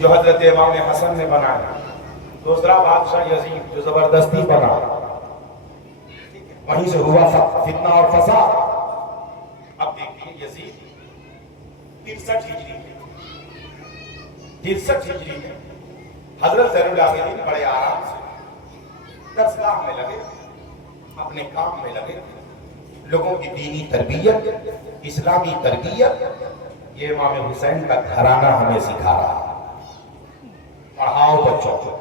جو حضرت امام حسن نے بنایا، دوسرا بادشاہ یزید جو زبردستی بنا، وہیں سے ہوا فتنہ اور فساد۔ اب دیکھیے یزید 63 ہجری میں حضرت زین العابدین بڑے آرام سے درسگاہ میں لگے، اپنے کام میں لگے، لوگوں کی دینی تربیت، اسلامی تربیت، یہ امام حسین کا گھرانہ ہمیں سکھا رہا۔ پڑھاؤ بچوں کو،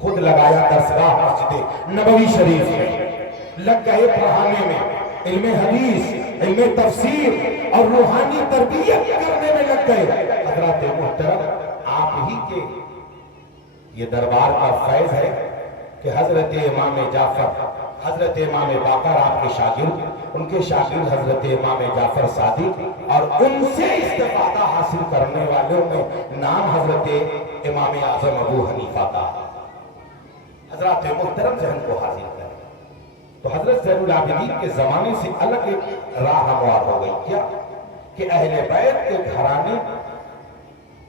خود لگایا درسگاہ مسجد نبوی شریف میں، لگ گئے پڑھانے میں، علم حدیث، علم تفسیر اور روحانی تربیت کرنے میں لگ گئے۔ حضرات محترم، آپ ہی کے یہ دربار کا فیض ہے کہ حضرت امام جعفر، حضرت امام باقر آپ کے شاگرد، ان کے شاگرد حضرت امام جعفر صادق، اور ان سے استفادہ حاصل کرنے والوں میں نام حضرت امام اعظم ابو حنیفہ کا۔ حضرات محترم ذہن کو حاضر کریں تو حضرت زین العابدین کے زمانے سے الگ ایک راہ ہموار ہو گئی، کیا کہ اہل بیت کے گھرانے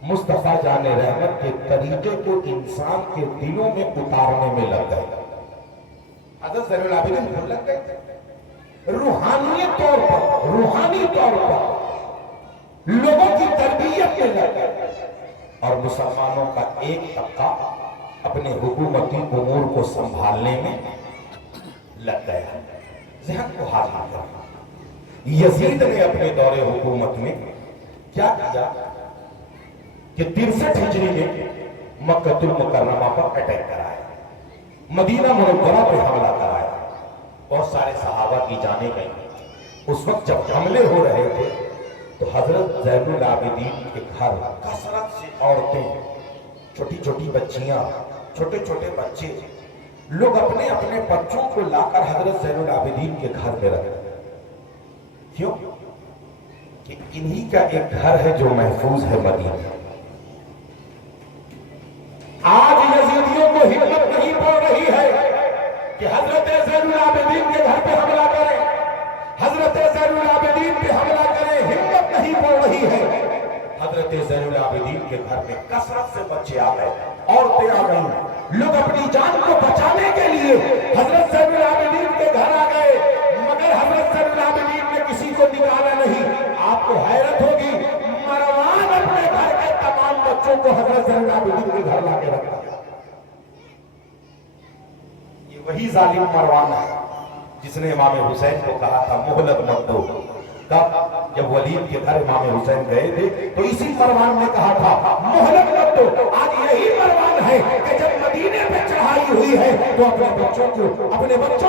مصطفیٰ جان رحمت کے طریقے کو انسان کے دلوں میں اتارنے میں لگ گئے۔ حضرت زین العابدین کو لگ گئے روحانی طور پر لوگوں کی تربیت میں لگ گئے، اور مسلمانوں کا ایک طبقہ اپنے حکومتی امور کو سنبھالنے میں لگ گیا۔ ذہن کو حاضر کرنا، یزید نے اپنے دور حکومت میں کیا کیا کہ 63 ہجری میں مکہ المکرمہ پر اٹیک کرایا، مدینہ منورہ پہ حملہ کرایا، بہت سارے صحابہ کی جانیں گئیں۔ اس وقت جب حملے ہو رہے تھے تو حضرت زین العابدین کے گھر کثرت سے عورتیں، چھوٹی چھوٹی بچیاں، چھوٹے چھوٹے بچے، لوگ اپنے اپنے بچوں کو لا کر حضرت زین العابدین کے گھر میں رکھتے۔ کیوں؟ کہ انہی کا ایک گھر ہے جو محفوظ ہے مدینہ۔ آج یزیدیوں کو ہمت نہیں پڑ رہی ہے کہ حضرت زین العابدین کے گھر پہ حملہ کریں، حضرت زین العابدین پہ حملہ کریں، ہمت نہیں پڑ رہی ہے۔ حضرت زین العابدین کے گھر میں کثرت سے بچے آ گئے، عورتیں آ گئیں، لوگ اپنی جان کو بچانے کے لیے حضرت زین العابدین کے گھر آ گئے، مگر حضرت زین العابدین نے کسی کو نکالا نہیں۔ آپ کو حیرت ہوگی، مروان اپنے گھر کے تمام بچوں کو حضرت زین العابدین کے گھر لا کے رکھا۔ یہ وہی ظالم مروان ہے جس نے امام حسین کو کہا تھا مہلت مت دو۔ جب ولید کے گھر امام حسین گئے تھے تو اسی مروان نے کہا تھا مہلت مت دو۔ آج یہی مروان ہے کہ جب مدینے پہ چڑھائی ہوئی ہے تو اپنے بچوں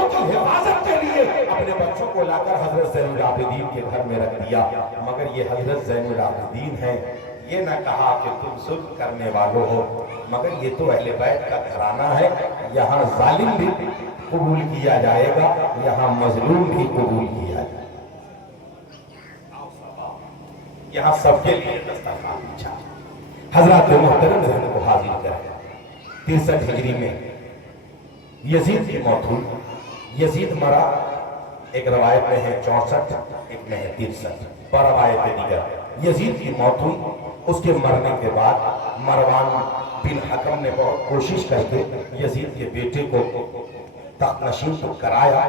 کی حفاظت کے لیے اپنے بچوں کو لا کر حضرت زین العابدین کے گھر میں رکھ دیا۔ مگر یہ حضرت زین العابدین ہے، یہ نہ کہا کہ تم ظلم کرنے والوں ہو، مگر یہ تو اہل بیت کا گھرانہ ہے، یہاں ظالم بھی قبول کیا جائے گا، یہاں مظلوم بھی قبول کیا جائے گا۔ یہاں سب کے لیے دسترخوان بچھا۔ حضرات محترم ذہن کو حاضر کریں، 63 ہجری میں یزید کی موت ہوئی۔ یزید مرا، ایک روایت میں ہے 64، ایک میں ہے 63، پر روایت دیگر یزید کی موت ہوئی۔ اس کے مرنے کے بعد مروان بن حکم نے بہت کوشش کر کے یزید کے بیٹے کو تخت نشین تو کرایا،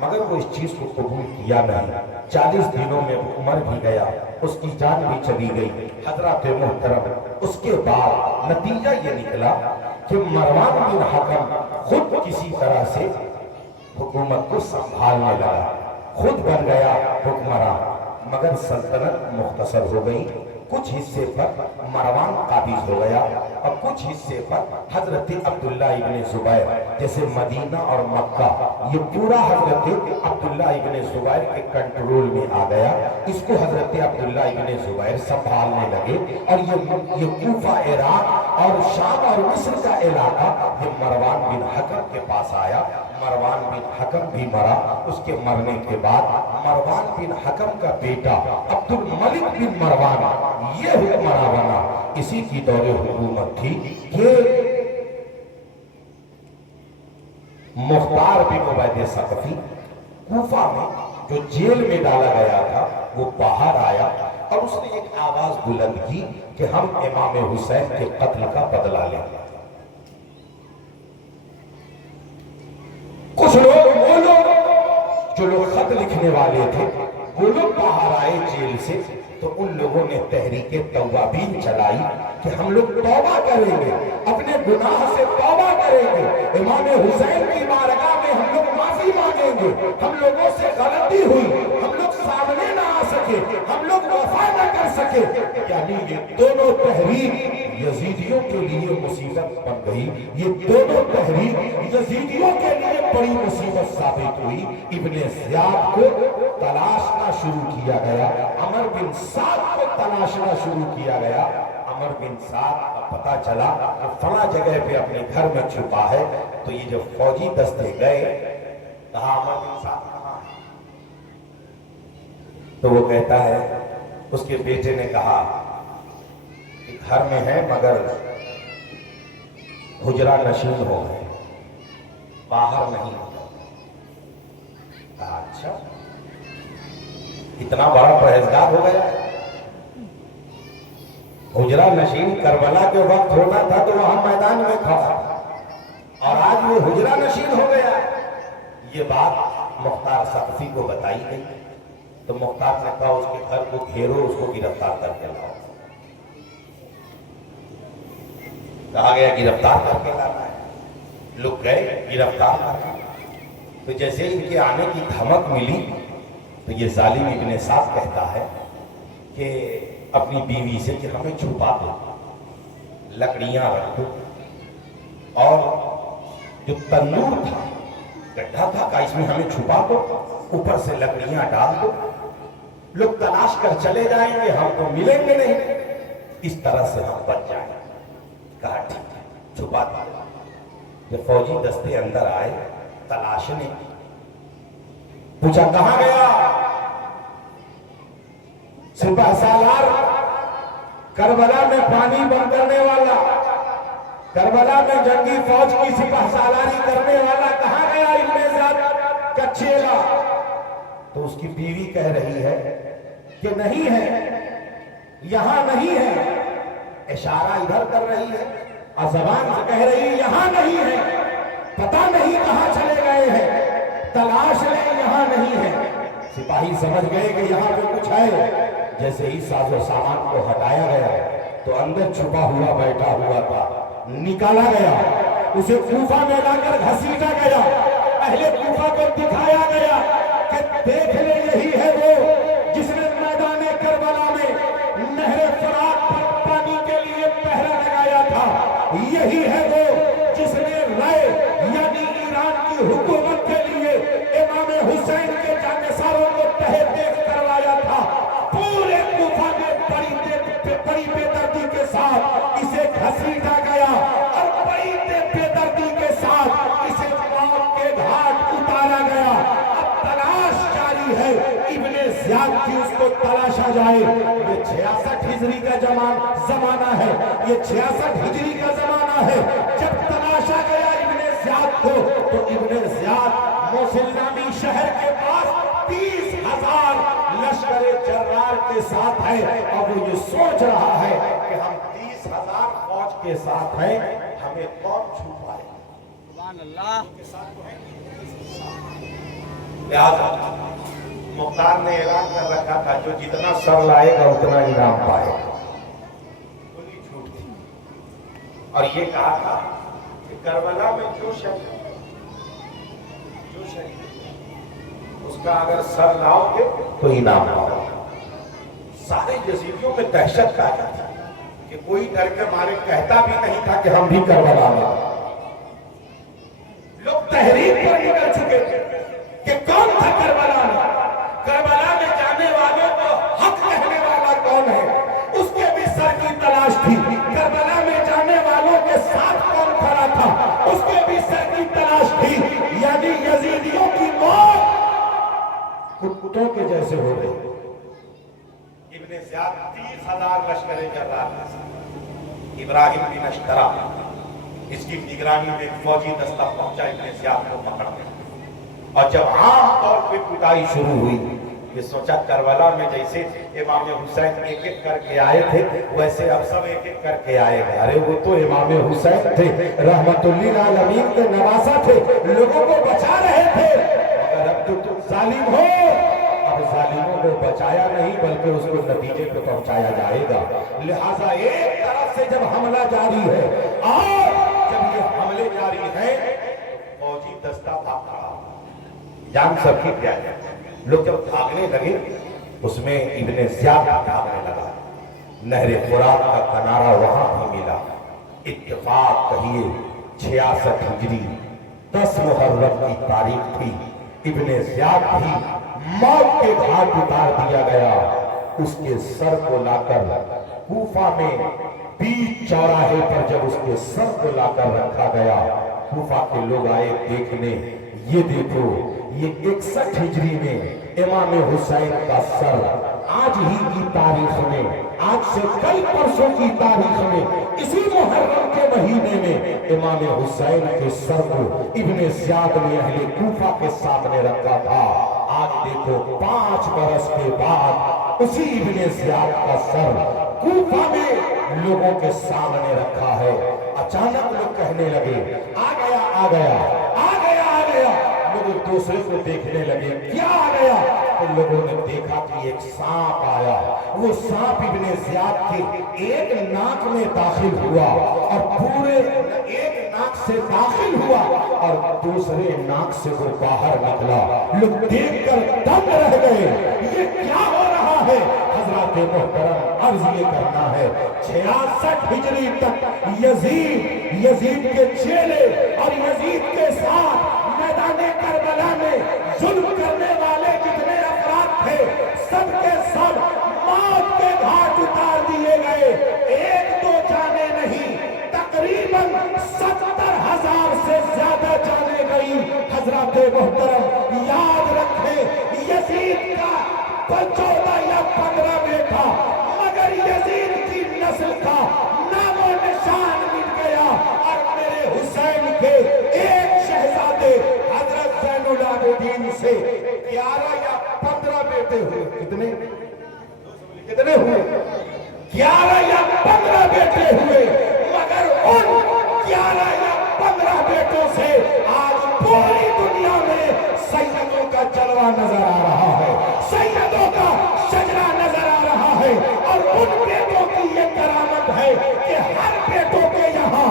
مگر وہ اس چیز کو قبول کیا نہیں۔ 40 دنوں میں مر بھی گیا، اس کی جان بھی چلی گئی۔ حضرات محترم، اس کے بعد نتیجہ یہ نکلا کہ مروان بن حکم خود کسی طرح سے حکومت کو سنبھالنے لگا، خود بن گیا حکمراں، مگر سلطنت مختصر ہو گئی۔ کچھ حصے پر مروان قابض ہو گیا اور کچھ حصے پر حضرت عبداللہ ابن زبیر، جیسے مدینہ اور مکہ یہ پورا حضرت عبداللہ ابن زبیر کے کنٹرول میں آ گیا۔ اس کو حضرت عبداللہ ابن زبیر سنبھالنے لگے، اور یہ کوفہ، عراق اور شام اور مصر کا علاقہ یہ مروان بن حکم کے پاس آیا۔ مروان بن حکم بھی مرا۔ اس کے مرنے کے بعد مروان بن حکم کا بیٹا عبد الملک بن مروان یہ حکمراں بنا۔ اسی کی دور حکومت تھی کہ مختار بن عبید ثقفی کوفہ میں جو جیل میں ڈالا گیا تھا وہ باہر آیا اور اس نے ایک آواز بلند کی کہ ہم امام حسین کے قتل کا بدلہ لیں۔ کچھ لوگ وہ لوگ جو لوگ خط لکھنے والے تھے وہ لوگ باہر آئے جیل سے، تو ان لوگوں نے تحریک توابین چلائی کہ ہم لوگ توبہ کریں گے، اپنے گناہ سے توبہ کریں گے، امام حسین کی بارگاہ میں ہم لوگ معافی مانگیں گے، ہم لوگوں سے غلطی ہوئی، ہم لوگ سامنے نہ آ سکے، ہم لوگ وفا نہ کر سکے۔ یعنی یہ دونوں تحریک یزیدیوں کے لیے مصیبت بن گئی، یہ دونوں تحریک یزیدیوں کے لیے بڑی مصیبت ثابت ہوئی۔ ابن زیاد کو تلاشنا شروع کیا گیا، عمر بن سعد کو تلاشنا شروع کیا گیا۔ عمر بن سعد کا پتہ چلا کہ فلاں جگہ پہ اپنے گھر میں چھپا ہے، تو یہ جو فوجی دستے گئے، کہا عمر بن سعد کہاں ہے؟ تو وہ کہتا ہے، اس کے بیٹے نے کہا کہ گھر میں ہے مگر حجرہ نشین ہو گئے، باہر نہیں ہوتا۔ کہا اچھا، اتنا بڑا پرہیزگار ہو گیا ہے؟ حجرہ نشین کربلا کے وقت ہونا تھا تو وہاں میدان میں کھڑا تھا، اور آج وہ حجرہ نشین ہو گیا۔ یہ بات مختار ثقفی کو بتائی گئی، تو مختار نے کہا اس کے گھر کو گھیرو، اس کو گرفتار کر کے لاؤ۔ کہا گیا گرفتار کر کے لانا ہے، لوگ گئے گرفتار کر کے۔ تو جیسے ان کے آنے کی دھمک ملی تو یہ ظالم ابن سعد کہتا ہے کہ اپنی بیوی سے کہ ہمیں چھپا دو، لکڑیاں رکھ دو، اور جو تنور تھا، گڈھا تھا، کہ اس میں ہمیں چھپا دو، اوپر سے لکڑیاں ڈال دو، لوگ تلاش کر چلے جائیں گے، ہم تو ملیں گے نہیں، اس طرح سے ہم بچ جائیں۔ کہا ٹھیک ہے، چھپا دو۔ جب فوجی دستے اندر آئے، تلاشنے، پوچھا کہاں گیا سپہ سالار، کربلا میں پانی بند کرنے والا، کربلا میں جنگی فوج کی سپہ سالاری کرنے والا کہاں گیا ابن زیاد کا چیلا؟ تو اس کی بیوی کہہ رہی ہے کہ نہیں ہے، یہاں نہیں ہے، اشارہ ادھر کر رہی ہے اور زبان سے کہہ رہی ہے یہاں نہیں ہے، پتہ نہیں کہاں چلے گئے ہیں، تلاش لیں، یہاں نہیں ہے۔ سپاہی سمجھ گئے کہ یہاں پہ کچھ ہے۔ جیسے ہی ساز و سامان کو ہٹایا گیا تو اندر چھپا ہوا بیٹھا ہوا تھا، نکالا گیا، اسے کوفہ میں لا کر گھسیٹا گیا، اہل کوفہ کو دکھایا گیا کہ دیکھ لے یہی ہے وہ جس نے میدان کربلا میں نہر فرات پر پانی کے لیے پہرا لگایا تھا، یہی ہے وہ جس نے رائے یعنی ایران کی حکومت کے لیے امام حسین کے جانثاروں کو تہہ دیکھ کروایا تھا۔ پورے کوفہ میں بڑی بے دردی کے ساتھ اسے گھسیٹا گیا اور بڑی بے دردی کے ساتھ اسے موت کے گھاٹ اتارا گیا۔ اب تلاش جاری ہے، ابن زیاد کی اس کو تلاشا جائے۔ یہ 66 ہجری کا زمانہ ہے، یہ 66 ہجری کا زمانہ ہے۔ جب تلاشا گیا ابن زیاد کو تو ابن زیاد موصل نامی شہر کے پاس 30,000 لشکر جرار کے ساتھ ہے، اور وہ یہ سوچ رہا ہے کہ ہم 30,000 فوج کے ساتھ ہیں، ہمیں کون چھپائے؟ سبحان اللہ کے ساتھ تو ہیں۔ لہذا مختار نے اعلان کر رکھا تھا جو جتنا سر لائے گا اتنا انعام پائے گا، کھلی چھوٹ تھی، اور یہ کہا تھا کہ کربلا میں جو شہید اس کا اگر سر لاؤ گے تو انعام پاؤ گے۔ سارے یزیدیوں میں دہشت کا تھا کہ کوئی ڈر کے مارے کہتا بھی نہیں تھا کہ ہم بھی کربلا میں۔ لوگ تحریک پر نکل چکے تھے کہ کون تھا کربلا میں، کربلا میں جانے والوں کو حق کہنے والا کون ہے، اس کے بھی سر کی تلاش تھی۔ کربلا میں جانے والوں کے ساتھ کون کھڑا تھا، اس کے بھی سر کی تلاش تھی۔ یعنی یزیدیوں کی موت کتوں کے جیسے ہو رہے۔ ابن زیاد 30,000 لشکر جرار کے ساتھ، ابراہیم بن اشترا اس کی نگرانی میں ایک فوجی دستہ پہنچا ابن زیاد کو پکڑنے، اور جب عام طور پہ پٹائی شروع ہوئی یہ سوچا کربلا میں جیسے امام حسین ایک ایک کر کے آئے تھے ویسے اب سب ایک ایک کر کے آئے گا. ارے وہ تو امام حسین تھے, رحمت للعالمین کے نواسا تھے, لوگوں کو بچا رہے تھے. مگر اب تو تم ظالم ہو, اب ظالموں کو بچایا نہیں بلکہ اس کو نتیجے پہ پہنچایا جائے گا. لہٰذا ایک طرف سے جب حملہ جاری ہے اور جب یہ حملے جاری ہیں فوجی دستہ بھاگ رہا, جان سب کی کیا ہے. لوگ جب بھاگنے لگے اس میں ابن زیاد بھاگنے لگا. نہر فرات کا کنارہ وہاں بھی ملا. اتفاق کہیے 66 ہجری 10 محرم کی تاریخ تھی. ابن زیاد بھی موت کے گھاٹ اتار دیا گیا. اس کے سر کو لا کر کوفہ میں بیچ چوراہے پر جب اس کے سر کو لا کر رکھا گیا, کوفہ کے لوگ آئے دیکھنے. یہ دیکھو یہ 61 ہجری میں امام حسین کا سر آج ہی کی تاریخ میں, آج سے کل پرسوں کی تاریخ میں, اسی محرم کے مہینے میں امام حسین کے سر کو ابن زیاد نے اہل کوفہ کے سامنے رکھا تھا. آج دیکھو 5 برس کے بعد اسی ابن زیاد کا سر کوفہ میں لوگوں کے سامنے رکھا ہے. اچانک لوگ کہنے لگے آ گیا آ گیا آ گیا آ گیا. لوگ ایک دوسرے کو دیکھنے لگے کیا آ گیا, تو لوگوں نے دیکھا کہ ایک سانپ آیا. وہ سانپ ابن زیاد کے ایک ناک میں داخل ہوا اور پورے ایک ناک سے داخل ہوا اور دوسرے ناک سے وہ باہر نکلا. لوگ دیکھ کر دنگ رہ گئے, یہ کیا ہو رہا ہے. حضرات محترم عرض یہ کرنا ہے 66 ہجری تک یزید کے چیلے اور یزید کے ساتھ میدان کربلا میں ظلم کرنے والے جتنے افراد تھے سب کے سب موت کے گھاٹ اتار دیے گئے. ایک دو جانے نہیں, تقریباً 70,000 سے زیادہ جانے گئی. حضرات محترم یاد رکھیں یزید کا 14 یا 15 بیٹا, مگر یزید کی نسل کا نام و نشان مٹ گیا. اور میرے حسین کے ایک شہزادے حضرت زین العابدین سے 11 یا 15 بیٹے ہوئے. کتنے ہوئے 11 یا 15 بیٹے ہوئے. مگر ان 11 یا 15 بیٹوں سے آج پوری دنیا میں سیدوں کا جلوہ نظر آ رہا ہے, سیدوں کا شجرہ نظر آ رہا ہے. اور ان بیٹوں کی یہ کرامت ہے کہ ہر بیٹوں کے یہاں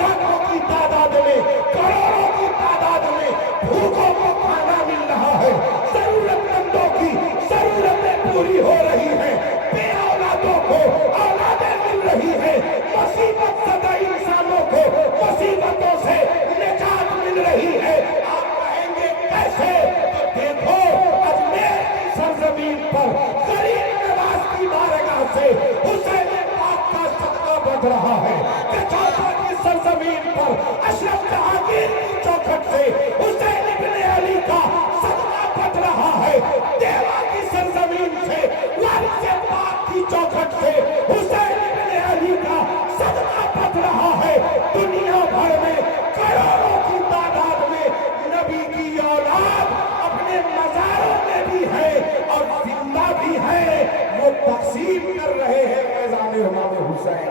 لاکھوں کی تعداد میں, کروڑوں کی تعداد میں بھوکوں کو کھانا مل رہا ہے. ضرورت مندوں کی ضرورتیں پوری ہو رہی ہیں, بے اولادوں کو اولادیں مل رہی ہیں, مصیبت زدہ انسانوں کو مصیبتوں سے نجات مل رہی ہے. آپ کہیں گے کیسے؟ تو دیکھو اجمیر کی سرزمین پر غریب نواز کی بارگاہ سے حسین پاک کا صدقہ بڑھ رہا ہے. کچوٹا کی سرزمین پر اشرف جہانگیر کی چوکھٹ سے حسین ابن علی کا صدقہ بڑھ رہا ہے. دیوا کی سرزمین سے وارث پاک کی چوکھٹ سے حسین ابن علی کا صدقہ بڑھ رہا ہے. دنیا بھر میں کروڑوں کی تعداد میں نبی کی اولاد اپنے مزاروں میں بھی ہے اور زندہ بھی ہے, وہ تقسیم کر رہے ہیں میدان امام حسین.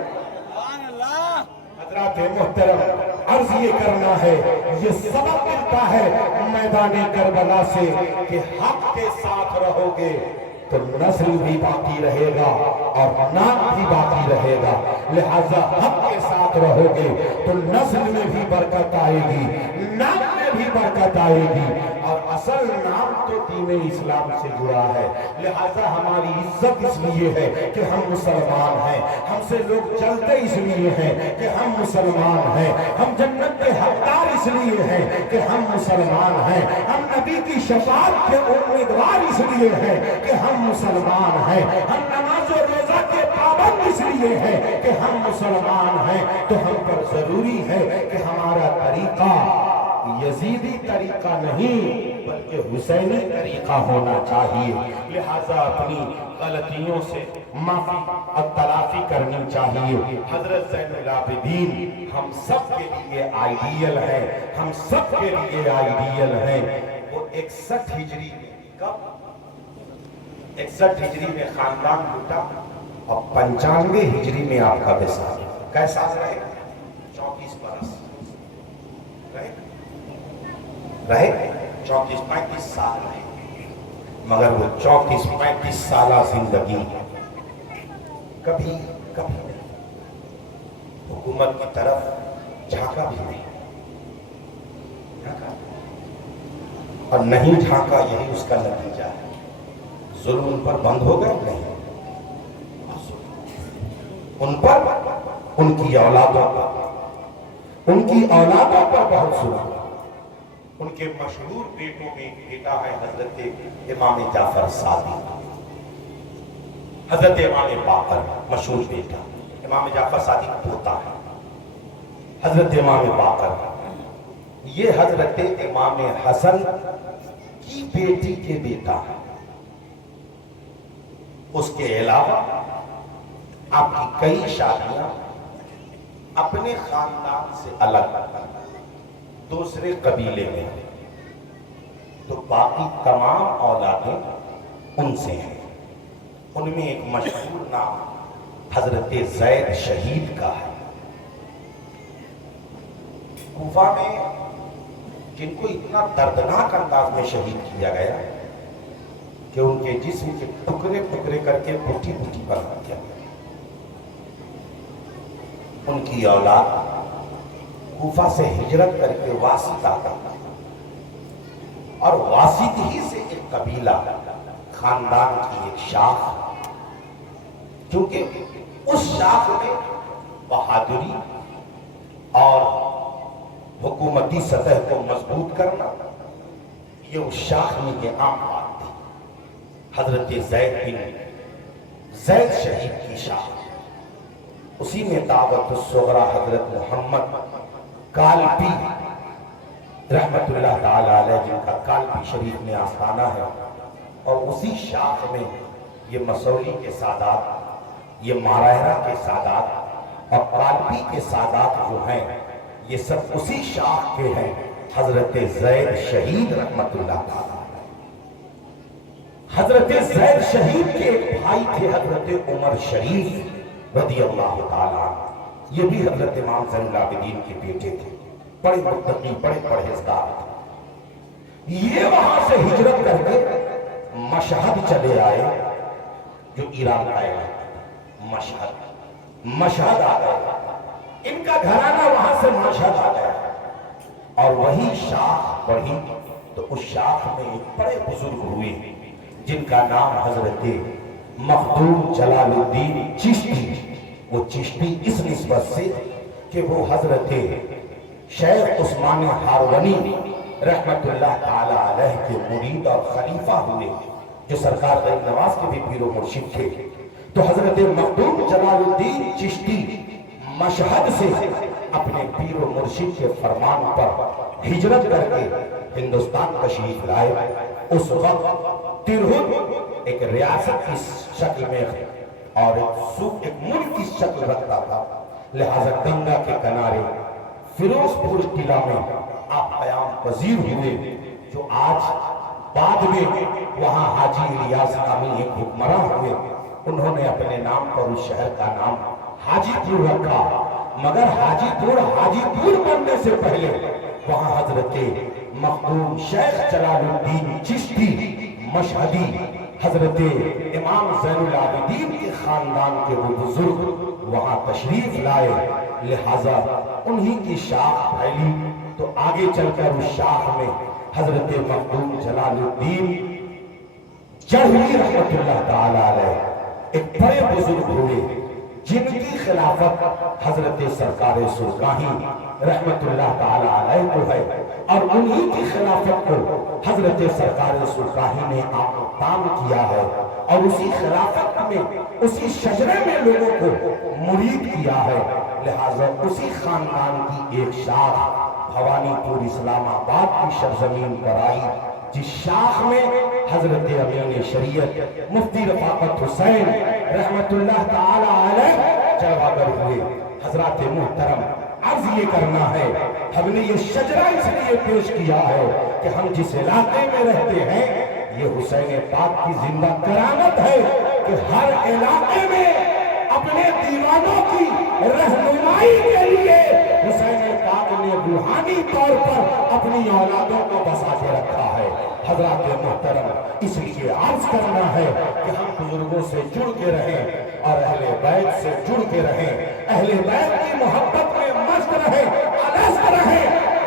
حضرات محترم عرض یہ کرنا ہے, یہ سبق ملتا ہے میدان کربلا سے کہ حق کے ساتھ رہو گے تو نسل بھی باقی رہے گا اور نام بھی باقی رہے گا. لہذا حق کے ساتھ رہو گے تو نسل میں بھی برکت آئے گی, نام میں بھی برکت آئے گی. اور اصل نام تو دین اسلام سے جڑا ہے. لہذا ہماری عزت اس لیے ہے کہ ہم مسلمان ہیں, ہم سے لوگ جلتے اس لیے ہیں کہ ہم مسلمان ہیں, ہم جنت کے حقدار اس لیے ہیں کہ ہم مسلمان ہیں, ہم نبی کی شفاعت کے امیدوار اس لیے ہیں کہ ہم مسلمان ہیں, ہم نماز و روزہ کے پابند اس لیے ہیں کہ ہم مسلمان ہیں. تو ہم پر ضروری ہے کہ ہمارا طریقہ یزیدی طریقہ نہیں بلکہ حسینی طریقہ ہونا چاہیے. لہذا اپنی غلطیوں سے معافی اور تلافی کرنی چاہیے. حضرت زین العابدین ہم سب کے لیے آئیڈیل ہے, ہم سب کے لیے آئیڈیل ہے. وہ 61 ہجری کب 61 ہجری میں خاندان ٹوٹا اور 95 ہجری میں آپ کا وصال۔ کیسا رہے؟ 34 برس رہے 34-35 سال رہے، مگر وہ 34-35 سالہ زندگی کبھی نہیں حکومت کی طرف جھانکا بھی نہیں، اور نہیں جھانکا، یہی اس کا نتیجہ ہے۔ ظلم پر بند ہو گئے نہیں، ان پر، ان کی اولادوں پر بہت ظلم۔ ان کے مشہور بیٹوں میں ایک بیٹا ہے حضرت امام جعفر صادق، حضرت امام باقر مشہور بیٹا، امام جعفر صادق پوتا ہے، حضرت امام باقر یہ حضرت امام حسن کی بیٹی کے بیٹا ہے۔ اس کے علاوہ آپ کی کئی شادیاں اپنے خاندان سے الگ دوسرے قبیلے میں ہیں، تو باقی تمام اولادیں ان سے ہیں۔ ان میں ایک مشہور نام حضرت زید شہید کا ہے۔ کوفہ میں جن کو اتنا دردناک انداز میں شہید کیا گیا کہ ان کے جسم کے ٹکڑے ٹکڑے کر کے بوٹی بوٹی بنا دیا گیا، ان کی اولاد کوفہ سے ہجرت کر کے واسط آ گئی، اور واسط ہی سے ایک قبیلہ، خاندان کی ایک شاخ، کیونکہ اس شاخ میں بہادری اور حکومتی سطح کو مضبوط کرنا یہ اس شاخ میں یہ عام بات تھی۔ حضرت زید شہید کی شاخ، اسی میں دعوت الصغریٰ حضرت محمد کالپی رحمت اللہ تعالی علیہ، جن کا کالپی شریف میں آستانہ ہے، اور اسی شاخ میں یہ مسولی کے سادات، یہ ماراہرہ کے سادات اور کالپی کے سادات جو ہیں یہ سب اسی شاخ کے ہیں، حضرت زید شہید رحمت اللہ تعالی۔ حضرت زید شہید کے ایک بھائی تھے حضرت عمر شریف رضی اللہ تعالیٰ، یہ بھی حضرت امام زین العابدین کے بیٹے تھے، بڑے متقی، بڑے پرہیزگار تھے۔ یہ وہاں سے ہجرت کر کے مشہد چلے آئے، جو ایران کا ہے، مشہد آ گئے، ان کا گھرانہ وہاں سے مشہد آ گیا، اور وہی شاخ بڑھی تو اس شاخ میں ایک بڑے بزرگ ہوئے جن کا نام حضرت مخدوم جلال الدین چشتی، وہ چشتی اس نسبت سے کہ وہ حضرت شیخ عثمان ہارونی رحمت اللہ تعالی علیہ کے مرید اور خلیفہ ہوئے، جو سرکار غریب نواز کے بھی پیر و مرشد تھے۔ تو حضرت مخدوم جلال الدین چشتی مشہد سے اپنے پیر و مرشد کے فرمان پر ہجرت کر کے ہندوستان تشریف لائے۔ اس وقت ترہت ایک ریاست کی شکل میں اور ایک ملک کی شکل رکھتا تھا، لہذا گنگا کے کنارے فیروز پور قلعہ میں آپ قیام پذیر ہوئے، جو آج بعد میں وہاں حاجی الیاس نامی ایک حکمراں ہوئے، انہوں نے اپنے نام پر اس شہر کا نام حاجی پور رکھا، مگر حاجی پور بننے سے پہلے وہاں حضرت مخدوم شیخ جلال الدین چشتی مشہدی، حضرت امام زین العابدین کے خاندان کے وہ بزرگ وہاں تشریف لائے، لہذا انہی کی شاخ پھیلی، تو آگے چل کر اس شاخ میں حضرت مخدوم جلال الدین جوہری رحمت اللہ تعالی علیہ ایک بڑے بزرگ ہوئے، جن کی خلافت حضرت سرکار سرگاہی رحمت اللہ تعالی علیہ کو ہے، اور انہی کی خلافت کو حضرت سرکار سرگاہی نے تام کیا ہے، اور اسی خلافت میں اسی شجرے میں لوگوں کو مرید کیا ہے، لہذا اسی خاندان کی ایک شاخ بھوانی پور اسلام آباد کی سرزمین پر آئی، جس شاخ میں حضرت امین شریعت مفتی رفاقت حسین رحمت اللہ تعالی علیہ جلوہ ہوئے۔ حضرات محترم، عرض یہ کرنا ہے، ہم نے یہ شجرہ اس لیے پیش کیا ہے کہ ہم جس علاقے میں رہتے ہیں یہ حسین پاک کی زندہ کرامت ہے کہ ہر علاقے میں اپنے دیوانوں کی رہنمائی کے لیے حسین پاک نے روحانی طور پر اپنی اولادوں کو بسا کے رکھا ہے۔ حضرات محترم، اس لیے عرض کرنا ہے کہ ہم بزرگوں سے جڑ کے رہیں اور اہل بیت سے جڑ کے رہیں، اہل بیت کی محبت میں مست رہیں، الست رہیں۔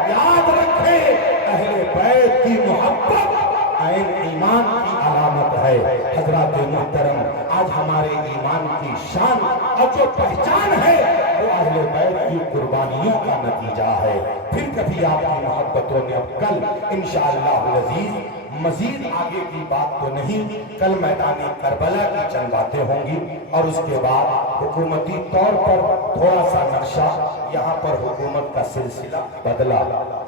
یاد رکھیں، اہل بیت کی محبت عین ایمان کی علامت ہے۔ حضرات محترم، آج ہمارے ایمان کی شان اور جو پہچان ہے وہ اہل بیت کی قربانیوں کا نتیجہ ہے۔ پھر کبھی آپ کی محبتوں نے اب کل انشاءاللہ العزیز مزید آگے کی بات تو نہیں، کل میدان کربلا کی چند باتیں ہوں گی اور اس کے بعد حکومتی طور پر تھوڑا سا نقشہ، یہاں پر حکومت کا سلسلہ بدلا۔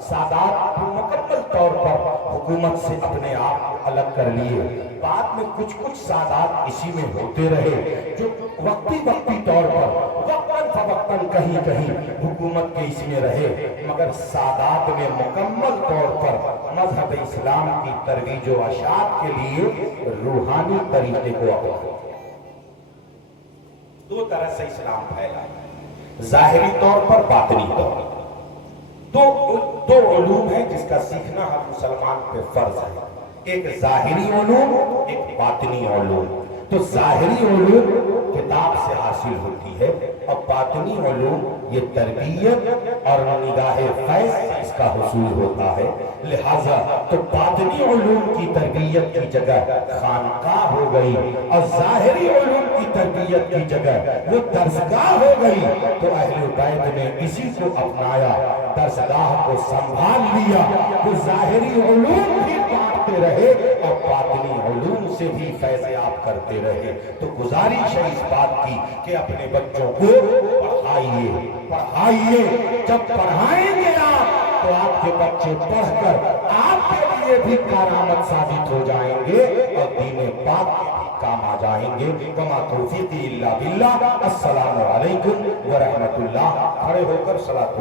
سادات مکمل طور پر حکومت سے اپنے آپ کو الگ کر لیے، بعد میں کچھ سادات اسی میں ہوتے رہے جو وقتی طور پر وقتاً فوقتاً کہیں حکومت کے اس میں رہے، مگر سادات نے مکمل طور پر مذہب اسلام کی ترویج و اشاعت کے لیے روحانی طریقے کو اپنایا۔ دو طرح سے اسلام پھیلا، ظاہری طور پر، باطنی طور پر۔ دو علوم ہیں جس کا سیکھنا ہر مسلمان پہ فرض ہے، ایک ظاہری علوم، ایک باطنی علوم۔ تو ظاہری علوم کتاب سے حاصل ہوتی ہے اور باطنی علوم یہ تربیت اور نگاہ فیض سے اس کا حصول ہوتا ہے۔ لہٰذا تو باطنی علوم کی تربیت کی جگہ خانقاہ ہو گئی اور ظاہری علوم کی تربیت کی جگہ وہ درسگاہ ہو گئی، تو اہل بیت نے اسی کو اپنایا، درسگاہ کو سنبھال لیا، وہ ظاہری علوم بھی بانٹتے رہے اور باطنی علوم سے بھی فیض یاب کرتے رہے۔ تو گزارش ہے اس بات کی کہ اپنے بچوں کو پڑھائیے، جب پڑھائیں گے آپ تو آپ کے بچے پڑھ کر آپ کے لیے بھی کارآمد ثابت ہو جائیں گے اور دین پاک کے بھی کام آ جائیں گے۔ وما توفیقی الا باللہ۔ السلام علیکم ورحمۃ اللہ۔ کھڑے ہو کر صلاۃ